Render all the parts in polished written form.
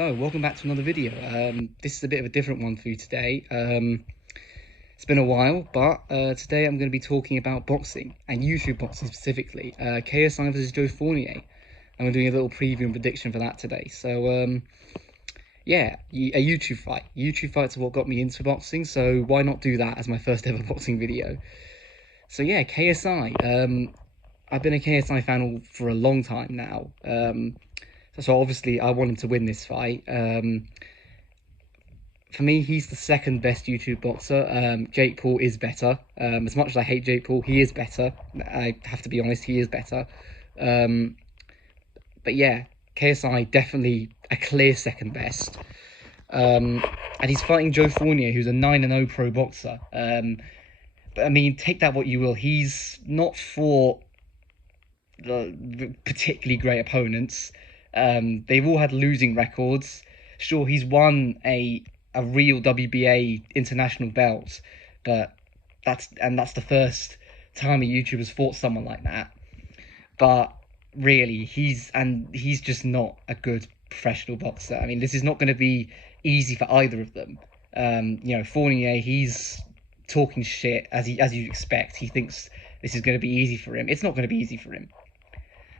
So, welcome back to another video. This is a bit of a different one for you today. It's been a while, but today I'm going to be talking about boxing, and YouTube boxing specifically. KSI versus Joe Fournier. I'm doing a little preview and prediction for that today. So, yeah, a YouTube fight. YouTube fights are what got me into boxing, so why not do that as my first ever boxing video? So yeah, KSI. I've been a KSI fan for a long time now. So obviously I wanted to win this fight. For me, he's the second best YouTube boxer. Jake Paul is better. As much as I hate Jake Paul, he is better. I have to be honest, he is better. But yeah, KSI definitely a clear second best. And he's fighting Joe Fournier, who's a 9-0 pro boxer. But I mean, take that what you will. He's not fought the particularly great opponents. They've all had losing records. Sure, he's won a real WBA international belt, but that's the first time a YouTuber's fought someone like that. But really, he's just not a good professional boxer. I mean, this is not going to be easy for either of them. You know, Fournier, he's talking shit as you'd expect. He thinks this is going to be easy for him. It's not going to be easy for him,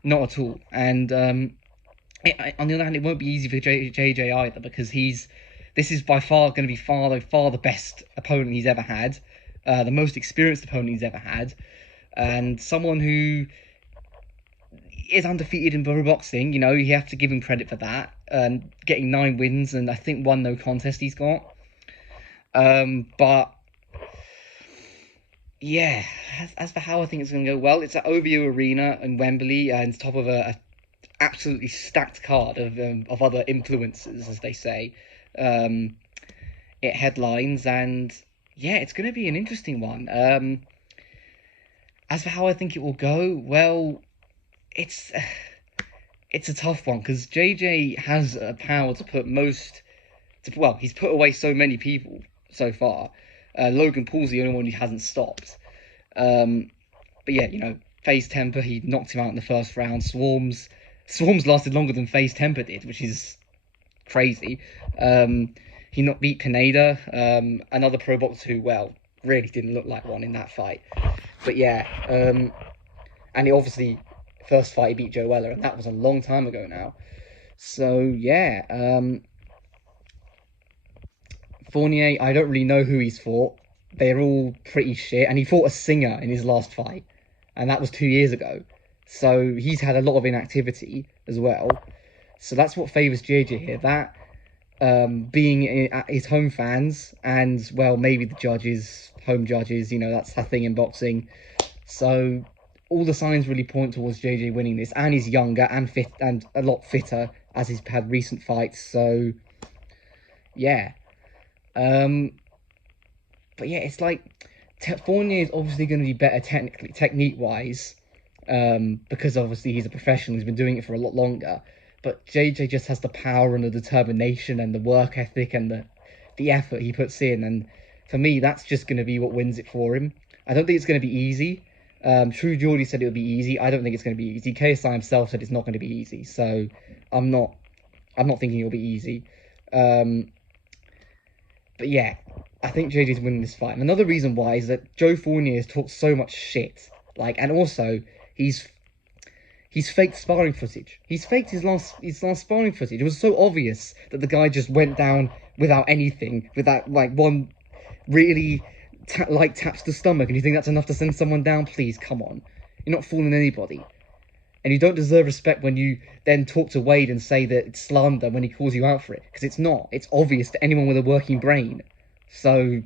not at all. And on the other hand, it won't be easy for JJ either, because this is by far going to be far the best opponent he's ever had, the most experienced opponent he's ever had, and someone who is undefeated in pro boxing. You know, you have to give him credit for that. Getting 9 wins and I think 1 no contest he's got. But yeah, as for how I think it's going to go, well, it's at OVO Arena in Wembley, and top of a absolutely stacked card of other influencers, as they say. It headlines, and yeah, it's going to be an interesting one. As for how I think it will go, well, it's a tough one, because JJ has a power to put he's put away so many people so far. Logan Paul's the only one he hasn't stopped. But yeah, you know, FaZe Temper, he knocked him out in the first round. Swarms lasted longer than FaZe Temper did, which is crazy. He beat Pineda, another pro boxer who, well, really didn't look like one in that fight. But yeah, and he obviously, first fight he beat Joe Weller, and that was a long time ago now. So yeah, Fournier, I don't really know who he's fought. They're all pretty shit, and he fought a singer in his last fight, and that was 2 years ago. So he's had a lot of inactivity as well. So that's what favours JJ here. That being at his home fans, and well, maybe the judges, home judges. You know, that's a thing in boxing. So all the signs really point towards JJ winning this, and he's younger and fit and a lot fitter as he's had recent fights. So yeah. But yeah, it's like Fournier is obviously going to be better technique-wise, because obviously he's a professional, he's been doing it for a lot longer. But JJ just has the power and the determination and the work ethic and the effort he puts in, and for me, that's just going to be what wins it for him. I don't think it's going to be easy. True Geordie said it would be easy. I don't think it's going to be easy. KSI himself said it's not going to be easy, so I'm not thinking it'll be easy. But yeah, I think JJ's winning this fight. And another reason why is that Joe Fournier has talked so much shit. And also he's faked sparring footage. He's faked his last sparring footage. It was so obvious that the guy just went down without anything, without one really taps the stomach, and you think that's enough to send someone down? Please, come on. You're not fooling anybody. And you don't deserve respect when you then talk to Wade and say that it's slander when he calls you out for it. Because it's not. It's obvious to anyone with a working brain. So,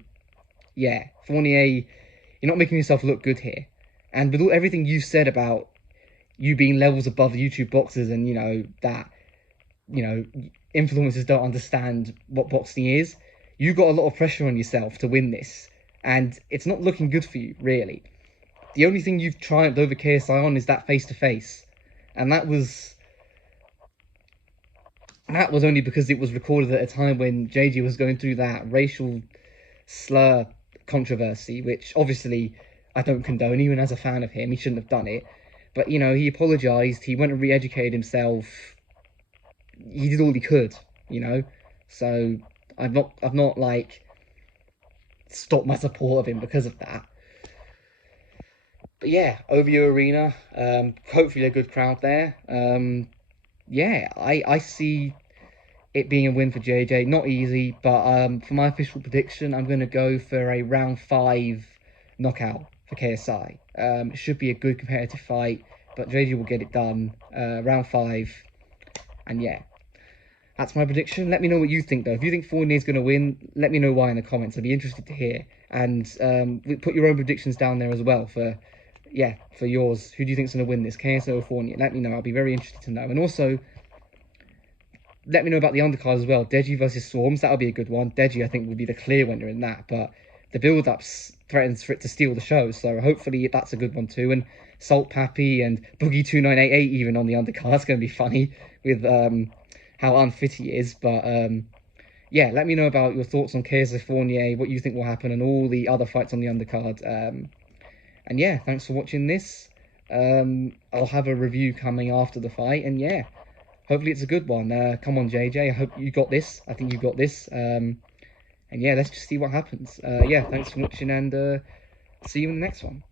yeah, Fournier, you're not making yourself look good here. And with everything you said about you being levels above the YouTube boxers, and, you know, that, you know, influencers don't understand what boxing is, you got a lot of pressure on yourself to win this. And it's not looking good for you, really. The only thing you've triumphed over KSI on is that face-to-face. And that was only because it was recorded at a time when JJ was going through that racial slur controversy, which obviously I don't condone. Even as a fan of him, he shouldn't have done it. But, you know, he apologised, he went and re-educated himself. He did all he could, you know. So I've not like stopped my support of him because of that. But yeah, OVO Arena, hopefully a good crowd there. Yeah, I see it being a win for JJ. Not easy, but for my official prediction, I'm going to go for a round 5 knockout for KSI. It should be a good competitive fight, but JJ will get it done. Round 5, and yeah, that's my prediction. Let me know what you think, though. If you think Fournier is going to win, let me know why in the comments. I'd be interested to hear. And put your own predictions down there as well for, yeah, for yours. Who do you think's going to win this, KSI or Fournier? Let me know. I'll be very interested to know. And also, let me know about the undercard as well. Deji versus Swarms, that'll be a good one. Deji, I think, will be the clear winner in that, but the build-ups threatens for it to steal the show, so hopefully that's a good one too. And Salt Pappy and Boogie2988 even on the undercard. It's going to be funny with how unfit he is, but yeah, let me know about your thoughts on KSI Fournier, what you think will happen, and all the other fights on the undercard. And yeah, thanks for watching this. I'll have a review coming after the fight, and yeah, hopefully it's a good one. Come on, JJ. I hope you got this. I think you got this. And yeah, let's just see what happens. Yeah, thanks for watching, and see you in the next one.